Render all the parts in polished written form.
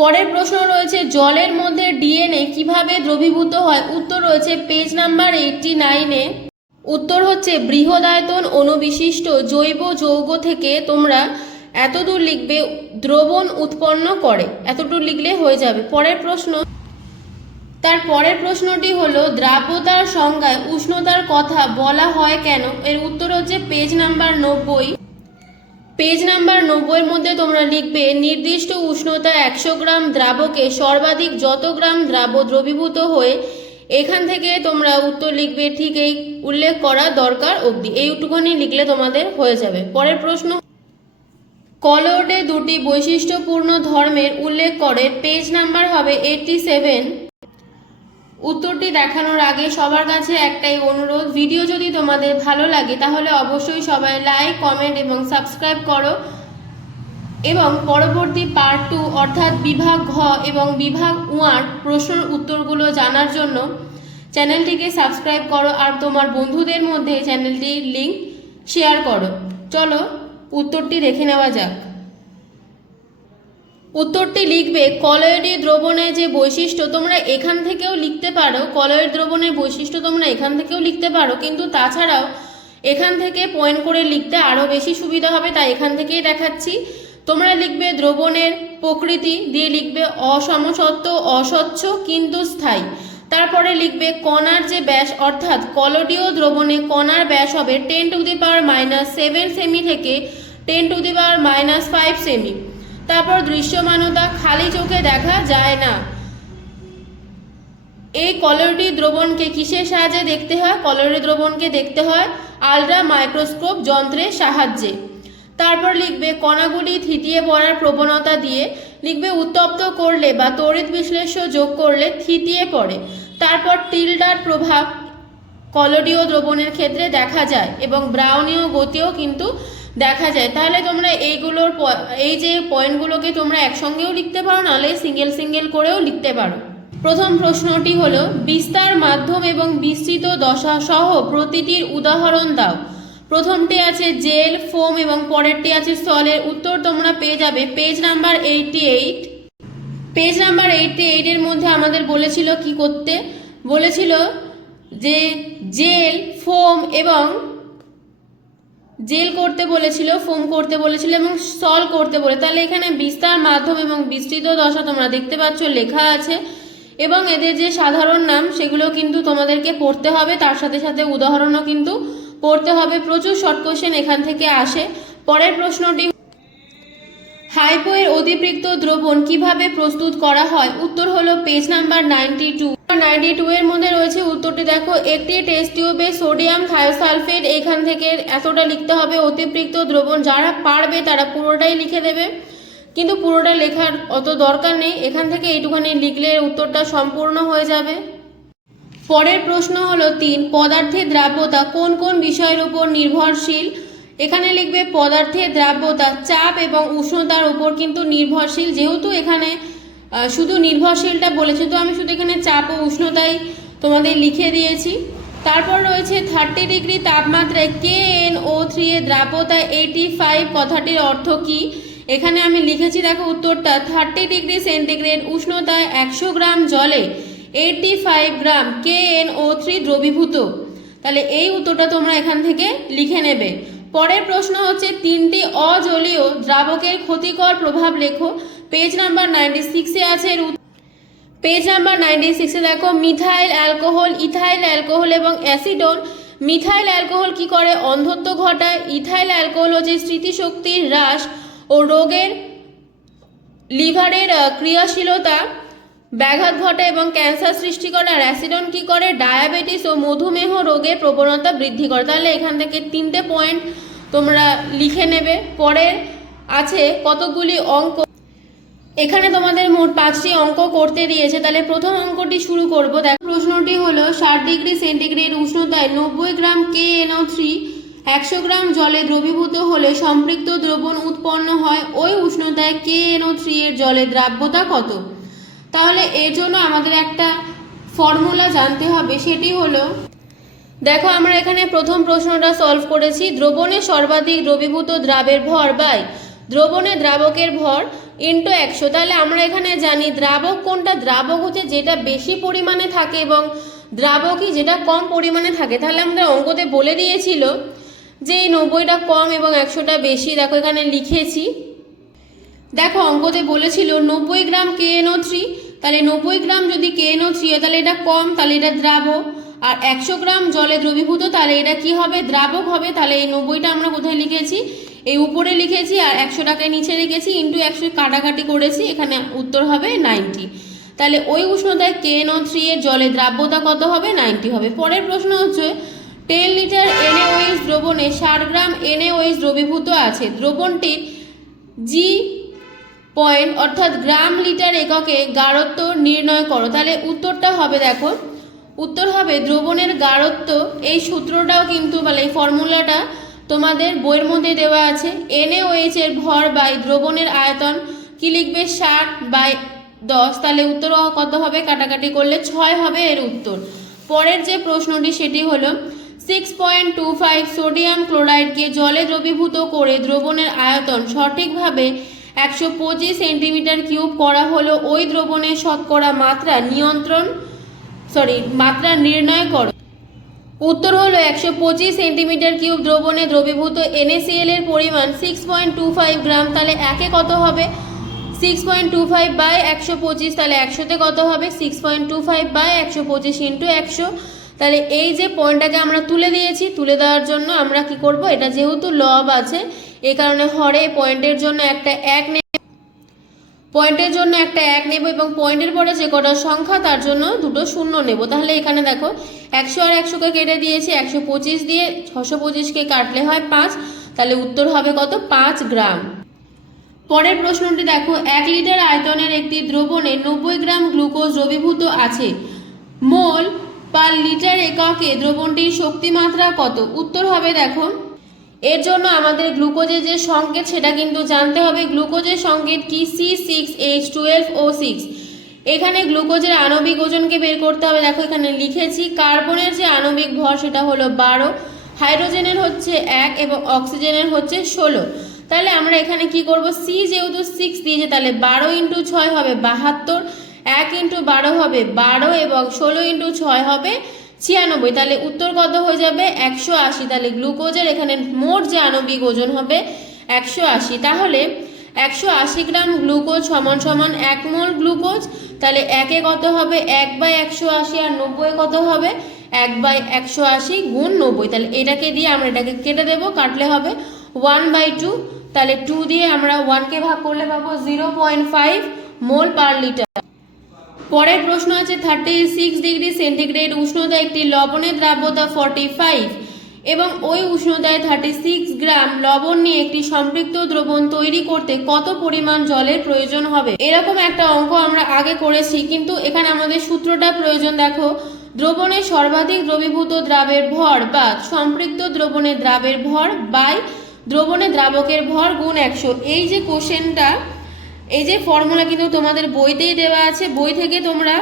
পরের প্রশ্ন রয়েছে জলের মধ্যে ডিএনএ কিভাবে দ্রবীভূত হয়। উত্তর রয়েছে পেজ নাম্বার 89-এ। উত্তর হচ্ছে বৃহদায়তন অণুবিশিষ্ট জৈব যৌগ থেকে তোমরা এতদূর লিখবে দ্রবণ উৎপন্ন করে, এতদূর লিখলে হয়ে যাবে। পরের প্রশ্ন, তার পরের প্রশ্নটি হলো দ্রাব্যতার সংজ্ঞায় উষ্ণতার কথা বলা হয় কেন। এর উত্তর হচ্ছে পেজ নাম্বার 90। পেজ নাম্বার 90-এর মধ্যে তোমরা লিখবে নির্দিষ্ট উষ্ণতা 100 গ্রাম দ্রাবকে সর্বাধিক যত গ্রাম দ্রবীভূত হয়ে, এখান থেকে তোমরা উত্তর লিখবে ঠিক এই উল্লেখ করা দরকার অবধি, এইটুকুনি লিখলে তোমাদের হয়ে যাবে। পরের প্রশ্ন, কলোয়েডে দুটি বৈশিষ্ট্যপূর্ণ ধর্মের উল্লেখ করে। পেজ নাম্বার হবে 87। উত্তরটি দেখানোর আগে সবার কাছে একটাই অনুরোধ, ভিডিও যদি তোমাদের ভালো লাগে তাহলে অবশ্যই সবাই লাইক, কমেন্ট এবং সাবস্ক্রাইব করো এবং পরবর্তী পার্ট 2 অর্থাৎ বিভাগ ঘ এবং বিভাগ উয়ার প্রশ্নের উত্তরগুলো জানার জন্য চ্যানেলটিকে সাবস্ক্রাইব করো আর তোমার বন্ধুদের মধ্যে চ্যানেলটির লিংক শেয়ার করো। চলো উত্তরটি দেখে নেওয়া যাক। উত্তরটি লিখবে কলয়েডি দ্রবণের যে বৈশিষ্ট্য, তোমরা এখান থেকেও লিখতে পারো, কলয়েড দ্রবণের বৈশিষ্ট্য তোমরা এখান থেকেও লিখতে পারো, কিন্তু তাছাড়াও এখান থেকে পয়েন্ট করে লিখতে আরও বেশি সুবিধা হবে, তাই এখান থেকেই দেখাচ্ছি। তোমরা লিখবে দ্রবণের প্রকৃতি দিয়ে লিখবে অসমসত্ব, অস্বচ্ছ কিন্তু স্থায়ী। তারপরে লিখবে কণার যে ব্যাস, অর্থাৎ কলয়েডীয় দ্রবণে কণার ব্যাস হবে 10⁻⁻7 সেমি থেকে 10⁻⁻5 সেমি। তারপর দৃশ্যমানতা, খালি চোখে দেখা যায় না। এই কলয়েডি দ্রবণকে কিসের সাহায্যে দেখতে হয়? কলয়েডি দ্রবণকে দেখতে হয় আলট্রা মাইক্রোস্কোপ যন্ত্রের সাহায্যে। তারপর লিখবে কণাগুলি থিতিয়ে পড়ার প্রবণতা দিয়ে লিখবে উত্তপ্ত করলে বা তড়িৎ বিশ্লেষ্য যোগ করলে থিতিয়ে পড়ে। তারপর টিল্ডার প্রভাব কলয়েডীয় দ্রবণের ক্ষেত্রে দেখা যায় এবং ব্রাউনীয় গতিও কিন্তু দেখা যায়। তাহলে তোমরা এইগুলোর এই যে পয়েন্টগুলোকে তোমরা একসঙ্গেও লিখতে পারো, নাহলে সিঙ্গেল সিঙ্গেল করেও লিখতে পারো। প্রথম প্রশ্নটি হলো বিস্তার, মাধ্যম এবং বিস্তৃত দশা সহ প্রতিটির উদাহরণ দাও। প্রথমটি আছে জেল, ফোম এবং পরেরটি আছে স্থলের। উত্তর তোমরা পেয়ে যাবে পেজ নাম্বার 88। পেজ নাম্বার 88 এর মধ্যে আমাদের বলেছিল কি করতে, বলেছিল যে জেল, ফোম এবং জেল করতে বলেছিল, ফোম করতে বলেছিল এবং স্থল করতে বলে। তাহলে এখানে বিস্তার, মাধ্যম এবং বিস্তৃত দশা তোমরা দেখতে পাচ্ছ লেখা আছে এবং এদের যে সাধারণ নাম সেগুলো কিন্তু তোমাদেরকে পড়তে হবে, তার সাথে সাথে উদাহরণও কিন্তু পড়তে হবে। প্রচুর শর্ট কোশ্চেন এখান থেকে আসে। পরের প্রশ্নটি, হাইপোয়ের অধিবৃক্ত দ্রবণ কিভাবে প্রস্তুত করা হয়। উত্তর হলো পেজ নাম্বার 92 এর মধ্যে রয়েছে। উত্তরটি দেখো, একটি টেস্ট টিউবে সোডিয়াম থায়োসালফেট, এখান থেকে এতটা লিখতে হবে অতিবৃক্ত দ্রবণ। যারা পারবে তারা পুরোটাই লিখে দেবে, কিন্তু পুরোটা লেখার অত দরকার নেই, এখান থেকে এইটুখানি লিখলে উত্তরটা সম্পূর্ণ হয়ে যাবে। পরের প্রশ্ন হলো 3, পদার্থের দ্রাব্যতা কোন কোন বিষয়ের উপর নির্ভরশীল। এখানে লিখবে পদার্থের দ্রাব্যতা চাপ এবং উষ্ণতার উপর কিন্তু নির্ভরশীল। যেহেতু এখানে শুধু নির্ভরশীলটা বলেছে, তো আমি শুধু এখানে চাপ ও উষ্ণতাই তোমাদের লিখে দিয়েছি। তারপর রয়েছে 30 ডিগ্রি তাপমাত্রায় KNO3 এর দ্রাব্যতা 85, কথাটির অর্থ কি। এখানে আমি লিখেছি দেখো উত্তরটা, 30 ডিগ্রি সেন্টিগ্রেড উষ্ণতায় 100 গ্রাম জলে 85 গ্রাম KNO3 দ্রবীভূত। তাহলে এই উত্তরটা তোমরা এখান থেকে লিখে নেবে। পরের প্রশ্ন হচ্ছে 3টি অজলীয় দ্রাবকের ক্ষতিকর প্রভাব লেখো। পেজ নাম্বার 96-এ আছে। পেজ নাম্বার 96-এ দেখো মিথাইল অ্যালকোহল, ইথাইল অ্যালকোহল এবং অ্যাসিডন। মিথাইল অ্যালকোহল কি করে? অন্ধত্ব ঘটায়। ইথাইল অ্যালকোহল হচ্ছে স্মৃতিশক্তির হ্রাস ও রোগের লিভারের ক্রিয়াশীলতা ব্যাঘাত ঘটায় এবং ক্যান্সার সৃষ্টি করে। আর অ্যাসিডন কি করে? ডায়াবেটিস ও মধুমেহ রোগের প্রবণতা বৃদ্ধি করে। তাহলে এখান থেকে 3টে পয়েন্ট তোমরা লিখে নেবে। পরের আছে কতগুলি অঙ্ক, এখানে তোমাদের মোট 5টি অঙ্ক করতে দিয়েছে। তাহলে প্রথম অঙ্কটি শুরু করব। দেখো প্রশ্নটি হলো 60 ডিগ্রি সেন্টিগ্রেড উষ্ণতায় 90 গ্রাম KNO3 100 গ্রাম জলে দ্রবীভূত হলে সম্পৃক্ত দ্রবণ উৎপন্ন হয়। ওই উষ্ণতায় KNO3 এর জলের দ্রাব্যতা কত? তাহলে এর জন্য আমাদের একটা ফর্মুলা জানতে হবে, সেটি হলো, দেখো আমরা এখানে প্রথম প্রশ্নটা সলভ করেছি, দ্রবণে সর্বাধিক দ্রবীভূত দ্রাবের ভর বাই দ্রবণে দ্রাবকের ভর। ইন্টু 100। তাহলে আমরা এখানে জানি দ্রাবক কোনটা, দ্রাবক হচ্ছে যেটা বেশি পরিমাণে থাকে এবং দ্রাবকই যেটা কম পরিমাণে থাকে। তাহলে আমরা অঙ্কতে বলে দিয়েছিল যে এই 90টা কম এবং 100টা বেশি, দেখো এখানে লিখেছি। দেখো অঙ্কতে বলেছিল 90 গ্রাম KNO3, তাহলে 90 গ্রাম যদি KNO3 হয় তাহলে এটা কম, তাহলে এটা দ্রাবক। আর 100 গ্রাম জলে দ্রবীভূত, তাহলে এটা কি হবে, দ্রাবক হবে। তাহলে এই 90টা আমরা কোথায় লিখেছি, এই উপরে লিখেছি, আর 100টাকে নিচে লিখেছি, ইন্টু 100 কাটাকাটি করেছি, এখানে উত্তর হবে 90। তাহলে ওই উষ্ণতায় KNO3 এর জলে দ্রাব্যতা কত হবে, 90 হবে। পরের প্রশ্ন হচ্ছে 10 লিটার NaOH দ্রবণে 60 গ্রাম NaOH দ্রবীভূত আছে, দ্রবণটির জি পয়েন্ট অর্থাৎ গ্রাম লিটার এককে গাঢ়ত্ব নির্ণয় করো। তাহলে উত্তরটা হবে, দেখো উত্তর হবে দ্রবণের গাঢ়ত্ব, এই সূত্রটাও কিন্তু এই ফর্মুলাটা তোমাদের বইয়ের মধ্যে দেওয়া আছে। NaOH এর ভর বাই দ্রবণের আয়তন কি লিখবে, 60/10। তাহলে উত্তর কত হবে, কাটাকাটি করলে 6 হবে এর উত্তর। পরের যে প্রশ্নটি সেটি হলো 6.25 সোডিয়াম ক্লোরাইডকে জলে দ্রবীভূত করে দ্রবণের আয়তন সঠিকভাবে 125 সেন্টিমিটার কিউব করা হলো, ওই দ্রবণের শতকরা মাত্রা মাত্রা নির্ণয় করো। উত্তর হলো 125 সেন্টিমিটার কিউব দ্রবণে দ্রবীভূত NaCl এর পরিমাণ 6.25 গ্রাম। তাহলে একে কত হবে, 6.25/125, তাহলে 100তে কত হবে, 6.25/125 ইন্টু 100। তাহলে এই যে পয়েন্টটাকে আমরা তুলে দিয়েছি, তুলে দেওয়ার জন্য আমরা কি করব, এটা যেহেতু লব আছে এই কারণে হরে পয়েন্টের জন্য একটা 1 নেব, এবং পয়েন্টের পরে যে কটা সংখ্যা তার জন্য দুটো শূন্য নেব। তাহলে এখানে দেখো 100 আর 100কে কেটে দিয়েছি, 125 দিয়ে 625কে কাটলে হয় 5, তাহলে উত্তর হবে কত, 5 গ্রাম। পরের প্রশ্নটি দেখো 1 লিটার আয়তনের একটি দ্রবণে 90 গ্রাম গ্লুকোজ দ্রবীভূত আছে, মোল পার লিটার এককে দ্রবণটির শক্তিমাত্রা কত। উত্তর হবে, দেখো এর জন্য আমাদের গ্লুকোজের যে সংকেত সেটা কিন্তু জানতে হবে। গ্লুকোজের সংকেত কি, C6H12O6। এখানে গ্লুকোজের আণবিক ওজনকে বের করতে হবে, দেখো এখানে লিখেছি। কার্বনের যে আণবিক ভর সেটা হলো 12, হাইড্রোজেনের হচ্ছে 1 এবং অক্সিজেনের হচ্ছে 16। তাহলে আমরা এখানে কি করব, সি যেহেতু 6 দিয়েছে তাহলে 12 ইন্টু 6 হবে 72, 1 ইন্টু 12 হবে 12 এবং 16 ইন্টু 6 হবে 96। তাহলে উত্তর কত হয়ে যাবে, 180। তাহলে গ্লুকোজের এখানে মোট যে আণবিক ওজন হবে 180। তাহলে 180 গ্রাম গ্লুকোজ সমান সমান 1 মোল গ্লুকোজ। তাহলে একে কত হবে, 1/180, আর 90 কত হবে, 1/180 গুণ 90। তাহলে এটাকে দিয়ে আমরা এটাকে কেটে দেবো, কাটলে হবে 1/2। তাহলে 2 দিয়ে আমরা 1কে ভাগ করলে পাবো 0.5 মোল পার লিটার। পরের প্রশ্ন আছে 36 ডিগ্রি সেন্টিগ্রেড উষ্ণতায় একটি লবণের দ্রাব্যতা 45 এবং ওই উষ্ণতায় 36 গ্রাম লবণ নিয়ে একটি সম্পৃক্ত দ্রবণ তৈরি করতে কত পরিমাণ জলের প্রয়োজন হবে। এরকম একটা অঙ্ক আমরা আগে করেছি, কিন্তু এখানে আমাদের সূত্রটা প্রয়োজন। দেখো দ্রবণের সর্বাধিক দ্রবীভূত দ্রাবের ভর বা সম্পৃক্ত দ্রবণের দ্রাবের ভর বাই দ্রবণের দ্রাবকের ভর গুণ 100। এই যে কোশ্চেনটা, এই যে ফর্মুলা কিন্তু তোমাদের বইতেই দেওয়া আছে, বই থেকে তোমরা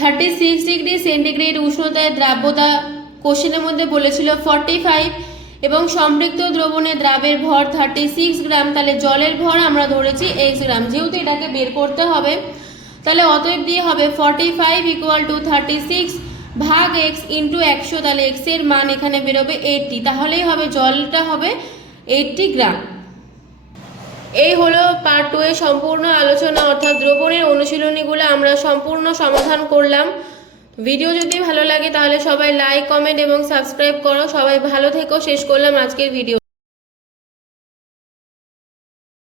36 ডিগ্রি সেন্টিগ্রেড উষ্ণতায় দ্রাব্যতা কোশ্চেনের মধ্যে বলেছিল 45 এবং সম্পৃক্ত দ্রবণের দ্রাবের ভর 36 গ্রাম। তাহলে জলের ভর আমরা ধরেছি x গ্রাম, যেহেতু এটাকে বের করতে হবে তাহলে অতএব দিয়ে হবে 45 = 36 ভাগ x ইন্টু 100। তাহলে x এর মান এখানে বেরোবে 80, তাহলেই হবে জলটা হবে 80 গ্রাম। এই হলো পার্ট 2 এর সম্পূর্ণ আলোচনা, অর্থাৎ দ্রবণের অনুশীলনীগুলো আমরা সম্পূর্ণ সমাধান করলাম। ভিডিও যদি ভালো লাগে তাহলে সবাই লাইক, কমেন্ট এবং সাবস্ক্রাইব করো। সবাই ভালো থেকো। শেষ করলাম আজকের ভিডিও।